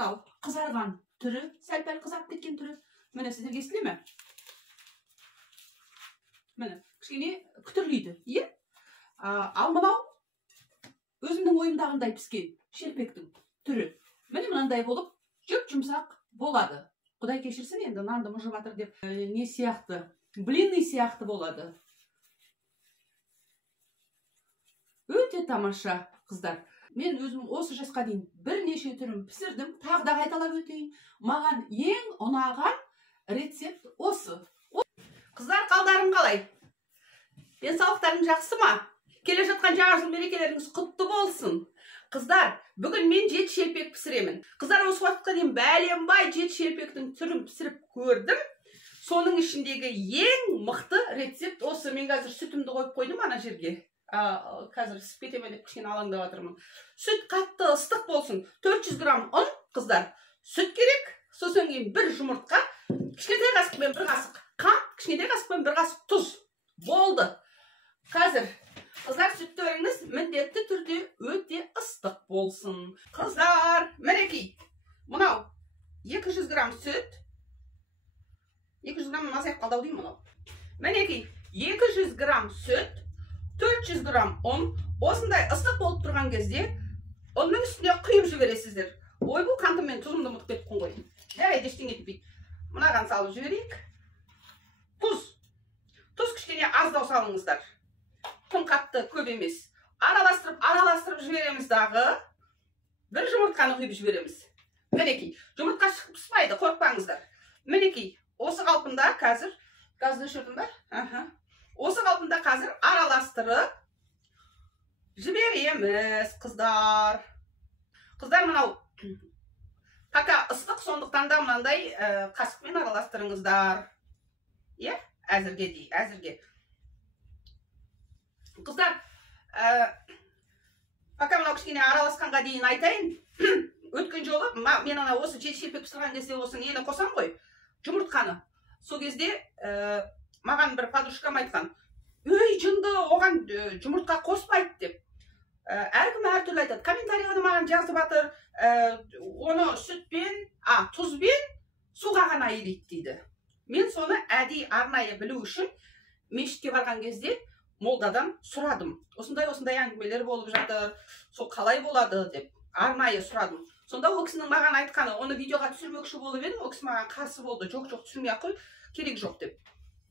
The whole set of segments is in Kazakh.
мынау қызарған түрі, сәл-пәл қызарып кеткен түрі. Міне сіздерге естіле ме? Міне, кішкене күтірлейді, иә? Ал мынау өзімнің ойымдағындай піскен шелпектің түрі. Міне мынандай болып, жүп-жұмсақ болады. Құдай кешірсін, енді нанды мұжып жатыр деп, не сияқты, блинный сияқты болады. Өте тамаша, қыздар. Мен өзім осы жасқа дейін бірнеше түрін пісірдім. Тағы да қайталап өтейін. Маған ең ұнаған рецепт осы. Қыздар, қалдарың қалай? Денсаулықтарың жақсы ма? Келе жатқан жаңа жыл мерекелеріңіз құтты болсын. Қыздар, бүгін мен жет шелпек пісіремін. Қыздар, осы уақытқа дейін бәленбай жет шелпектің түрін пісіріп көрдім. Соның ішіндегі ең мықты рецепт осы. Мен қазір сүтімді қойып қойдым ана жерге. Қазір ісіп кетеме деп кішкене алаңдап жатырмын. Сүт қатты ыстық болсын. 400 грамм ұн, қыздар. Сүт керек. Сосын кейін бір жұмыртқа, кішкентай қасықпен бір қасық қант, кішкентай қасықпен бір қасық тұз. Болды. Қазір қыздар, сүттеріңіз міндетті түрде өте ыстық болсын. Қыздар, мінекей. Мынау 200 грамм сүт. 200 грамм азайып қалды деймін мынау. Мінекей 200 грамм сүт. 400 грамм ұн. Осындай ыстық болып тұрған кезде ұнның үстіне құйып жібересіздер. Ой, бұл қантым мен тұзымды ұмытып кеттім ғой. Жарайды, ештеңе етпейді. Мынаған салып жіберейік. Тұз. Тұз кішкене аздау салыңыздар. Тым қатты көп емес. Араластырып жібереміз дағы. Бір жұмыртқаны құйып жібереміз. Мінекей, жұмыртқа шығып піспайды, қорықпаңыздар. Мінекей, осы қалпында қазір газды өшірдім ба? Осы қалпында қазір араластырып жібереміз, қыздар. Қыздар, мынау пока ыстық, сондықтан да мынандай қасықпен араластырыңыздар. Е, әзірге. Қыздар, пока мынау кішкене араласқанға дейін айтайын. Өткен жолы мен ана осы жет шелпек пісірген кезде осы нені қосам ғой, жұмыртқаны. Сол кезде маған бір подружкам айтқан, өй жынды, оған жұмыртқа қоспайды деп. Әркім әртүрлі айтады. Комментарияда маған жазып жатыр, оны сүтпен, тұзбен суға ғана ерейді дейді. Мен соны әдейі арнайы білу үшін мешітке барған кезде молдадан сұрадым. Осындай әңгімелер болып жатыр, сол қалай болады деп арнайы сұрадым. Сонда ол кісінің маған айтқаны, оны видеоға түсірмекші болып едім, ол кісі маған қарсы болды. Жоқ, түсірмей-ақ қой, керек жоқ деп.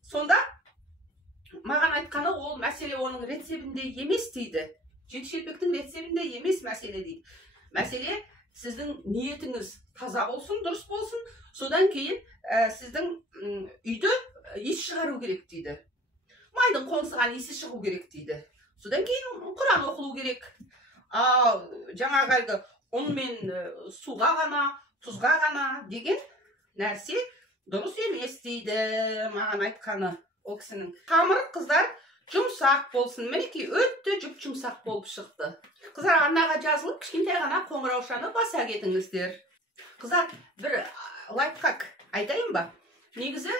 Сонда маған айтқаны, ол мәселе оның рецебінде емес дейді. Жет шелпектің рецебінде емес мәселе дейді. Мәселе сіздің ниетіңіз таза болсын, дұрыс болсын. Содан кейін сіздің үйді иіс шығару керек дейді. Майдың қоңсыған иісі шығу керек дейді. Содан кейін Құран оқылу керек. Жаңағы әлгі ұн мен суға ғана, тұзға ғана деген нәрсе дұрыс емес дейді маған айтқаны ол кісінің. Қамыр, қыздар, жұмсақ болсын. Мінекей, өтті жұмсақ болып шықты. Қыздар, арнаға жазылып, кішкентай ғана қоңыраушаны баса кетіңіздер. Қыздар, бір лайфхак айтайын ба? Негізі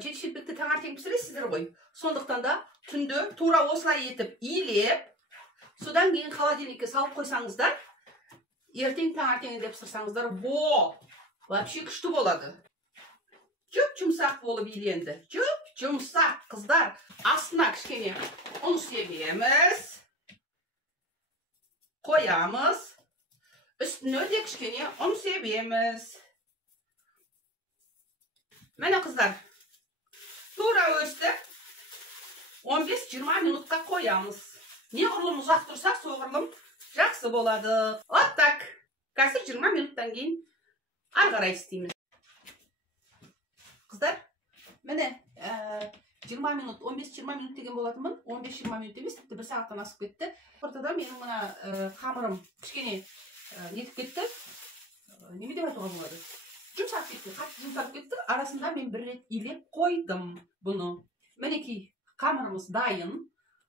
жет шелпекті таңертең пісіресіздер ғой. Сондықтан да түнді тура осылай етіп илеп, содан кейін холодильникке салып қойсаңыздар, ертең таңертеңінде пісірсаңыздар, вообще күшті болады. Жүп-жұмсақ болып иленді. Жүп-жұмсақ, қыздар. Астына кішкене ұн себеміз. Қоямыз. Үстіне де кішкене ұн себеміз. Мәне, қыздар. Тура өсті. 15-20 минутқа қоямыз. Не ғұрлым ұзақ тұрса, соғырлым жақсы болады. Вот так. Қазір 20 минуттан кейін арғарай істейміз. Қыздар, міне 20 минут, 15-20 минут деген болатынмын. 15-20 минут емес, тіпті 1 сағаттан асып кетті. Ортада менің мына қамырым кішкене нетіп кетті. Неме деп айтуға болады? Жұмсап кетті, қатты жұмсап кетті. Арасында мен бір рет илеп қойдым бұны. Мінекей, қамырымыз дайын.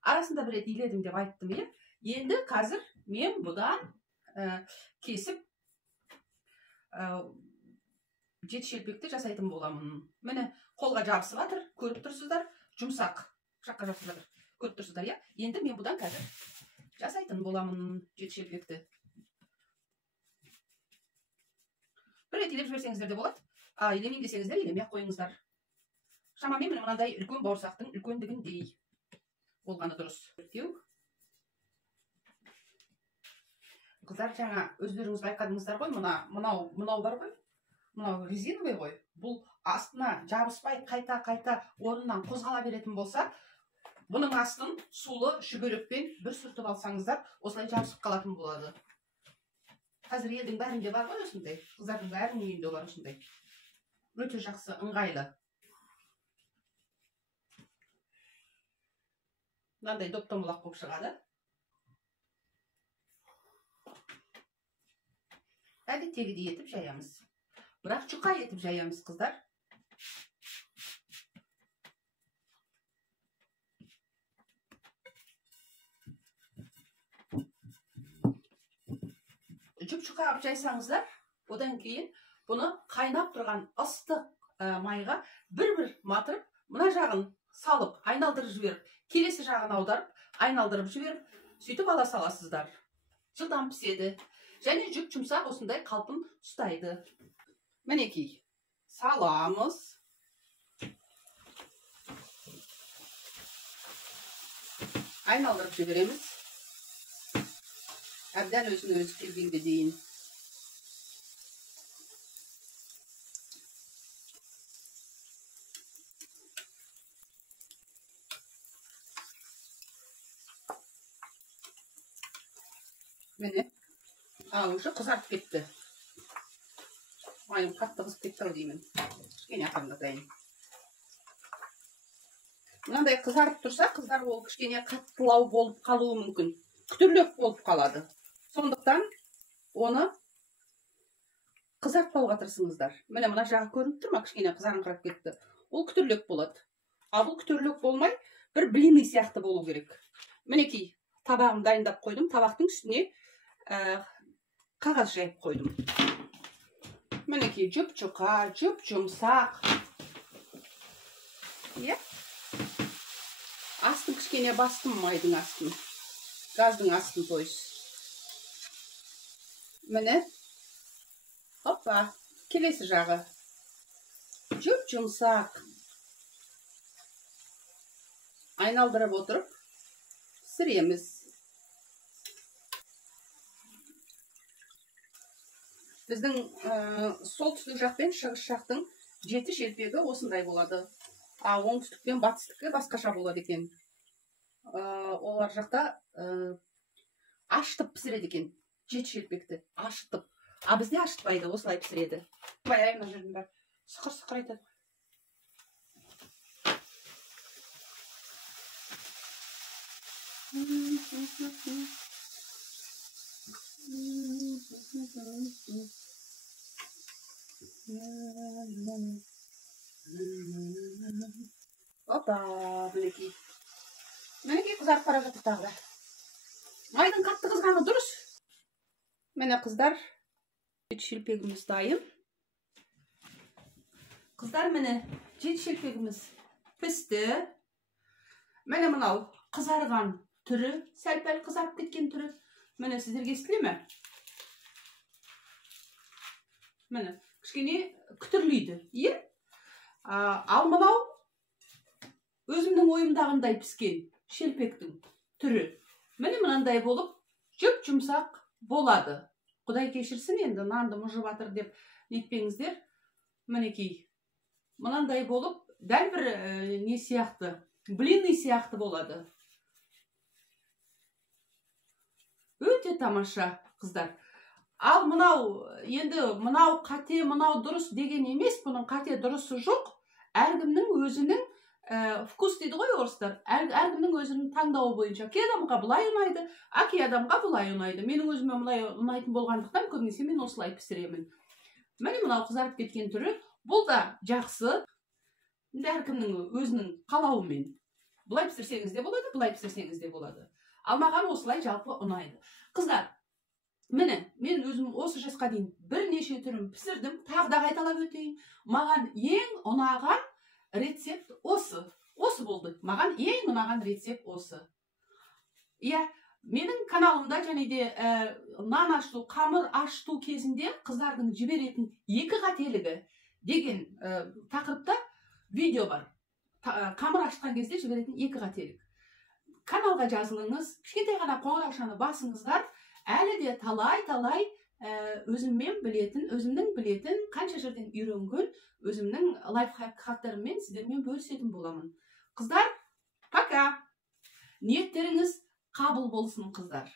Арасында бір рет иледім деп айттым, е. Енді қазір мен бұдан кесіп жет шелпекті жасайтын боламын. Міне қолға жабысып жатыр, көріп тұрсыздар, жұмсақ жаққа жабысып жатыр, көріп тұрсыздар, иә. Енді мен бұдан қазір жасайтын боламын жет шелпекті. бір рет илеп жіберсеңіздер де болады. Илемейін десеңіздер илемей-ақ қойыңыздар. Шамамен мынандай үлкен бауырсақтың үлкендігіндей болғаны дұрыс. Қыздар, жаңа өздеріңіз байқадыңыздар ғой, мынау бар ғой, мынау резиновый ғой. Бұл астына жабыспай қайта орнынан қозғала беретін болса, бұның астын сулы шүберекпен бір сүртіп алсаңыздар, осылай жабысып қалатын болады. Қазір елдің бәрінде бар ғой осындай, қыздардың бәрінің үйінде бар осындай. Өте жақсы, ыңғайлы. Мынандай доп-домалақ болып шығады. Әдеттегідей етіп жаямыз. Бірақ жұқа етіп жаямыз, қыздар. Жұп-жұқа алып жайсаңыздар, одан кейін бұны қайнап тұрған ыстық майға бір-бір матырып, мына жағын салып, айналдырып жіберіп, келесі жағын аударып, айналдырып жіберіп, сөйтіп ала саласыздар. Жылдам піседі. Және жұп-жұмсақ осындай қалпын ұстайды. Мінекей, саламыз. Айналдырып жібереміз. Әбден өзін-өзі келгенге дейін. Міне. Уже қызартып кетті. Майым қатты қызып кетті-ау деймін. Кішкене қандатайын. Мынандай қызарып тұрса, қыздар ол кішкене қаттылау болып қалуы мүмкін. Күтірлік болып қалады. Сондықтан оны қызартпауға тырысыңыздар. Міне мына жағы көрініп тұр ма, кішкене қызарыңқырап кетті. Ол күтірлік болады. Ал бұл күтірлік болмай, бір блины сияқты болу керек. Мінекей, табағым дайындап қойдым. Табақтың үстіне қағаз жайып қойдым. Мінекей, жұп-жұқа, жұп-жұмсақ. Астын кішкене бастым, майдың астын. Газдың астын тойыз. Міне. Хоппа, келесі жағы. Жұп-жұмсақ. Айналдырып отырып, пісіреміз. Біздің солтүстік жақ пен шығыс жақтың жеті шелпегі осындай болады. Оңтүстік пен батыстікі басқаша болады екен. Олар жақта ашытып пісіреді екен. Жеті шелпекті ашытып. Бізде ашытпайды, осылай пісіреді. Баяймын жүрдім бәр. Сықыр-сықыр айтады. Опа, мінекей. Мінекей қызарып бара жатыр тағы да. Майдың қатты қызғаны дұрыс. Міне қыздар, жеті шелпегіміз дайын. Қыздар, міне жеті шелпегіміз пісті. Міне мынау қызарған түрі, сәл-пәл қызарып кеткен түрі. Міне сіздерге естіле ме? Міне, кішкене күтірлейді. Ал мынау өзімнің ойымдағындай піскен шелпектің түрі. Міне мынандай болып, жұп-жұмсақ болады. Құдай кешірсін, енді нанды мұжып атыр деп нетпеңіздер. Мінекей, мынандай болып, дәл бір не сияқты, блины сияқты болады. Өте тамаша, қыздар. Ал мынау, енді мынау қате, мынау дұрыс деген емес, бұның қате дұрысы жоқ. Әркімнің өзінің вкус дейді ғой орыстар. Әркімнің өзінің таңдауы бойынша. Кей адамға бұлай ұнайды, кей адамға бұлай ұнайды. Менің өзіме бұлай ұнайтын болғандықтан көбінесе мен осылай пісіремін. Міне мынау қызарып кеткен түрі, бұл да жақсы. Әркімнің өзінің қалауымен. Бұлай пісірсеңіз де болады, бұлай пісірсеңіз де болады. Ал маған осылай жалпы ұнайды. Қыздар, міне, мен өзім осы жасқа дейін бірнеше түрін пісірдім, тағы да қайталап өтейін. Маған ең ұнаған рецепт осы. Осы болды. Маған ең ұнаған рецепт осы. менің каналымда және де нан ашту, қамыр ашту кезінде қыздардың жіберетін 2 қателігі деген тақырыпта видео бар. Қамыр ашқан кезде жіберетін 2 қателік. Каналға жазылыңыз, кішкентай ғана қоңыраушаны басыңыздар. Әлі де талай өзімнің білетін, қанша жерден үйренген өзімнің лайфхактарыммен сіздермен бөлісетін боламын. Қыздар, пока! Ниеттеріңіз қабыл болсын, қыздар.